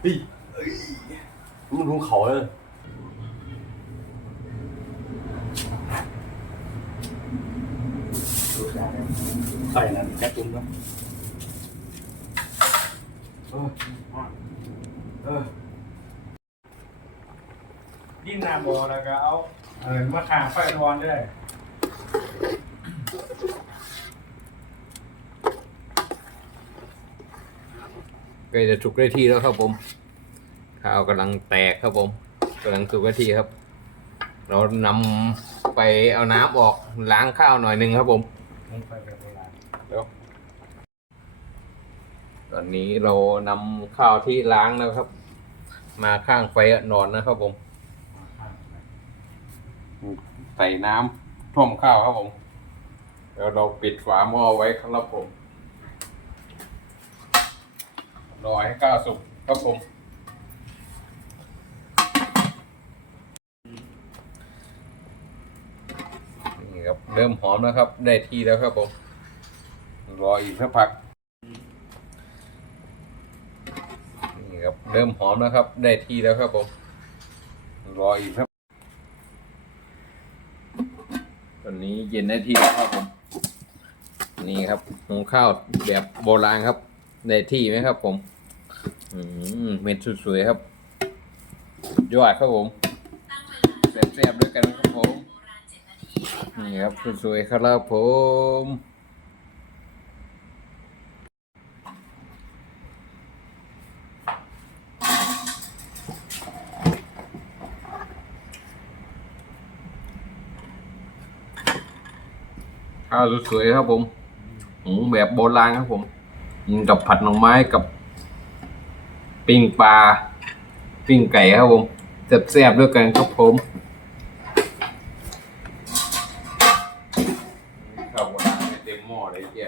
เฮ้ยเฮ้ยมันรู้เขาเลยใส่นะแค่จุ้มแล้วเออเออ ดิ้นหน้าโบแล้วก็เอาเออมาขางไฟร้อนด้วยใกล้จะสุกได้ที่แล้วครับผม ข้าวกำลังแตกครับผมกำลังสุกได้ที่ครับ เรานำไปเอาน้ำออกล้างข้าวหน่อยหนึ่งครับผม ลงไปแบบโบราณตอนนี้เรานำข้าวที่ล้างแล้วครับ มาข้างไฟนอนนะครับผมมาข้างไป ใส่น้ำท่วมข้าวครับผมแล้วเราปิดฝาหม้อไว้ครับผมรอให้ข้าวสุกครับผม นี่ครับเริ่มหอมแล้วครับ ได้ที่แล้วครับผม รออีกสักพัก นี่ครับเริ่มหอมแล้วครับ ได้ที่แล้วครับผม รออีกสัก ตอนนี้เย็นได้ที่แล้วครับผม นี่ครับหุงข้าวแบบโบราณครับได้ที่ไหมครับ ผม อืมเม็ดสวยๆครับยอดครับผมแซ่บๆด้วยกันครับผม นี่ครับสวยๆครับผม ข้าวสวยๆครับผมหืมแบบโบราณครับผมกินกับผัดหน่อไม้กับปิ้งปลาปิ้งไก่ครับผมแซ่บๆด้วยกันครับผมข้าวโบราณเต็มหม้อเลยเจ๊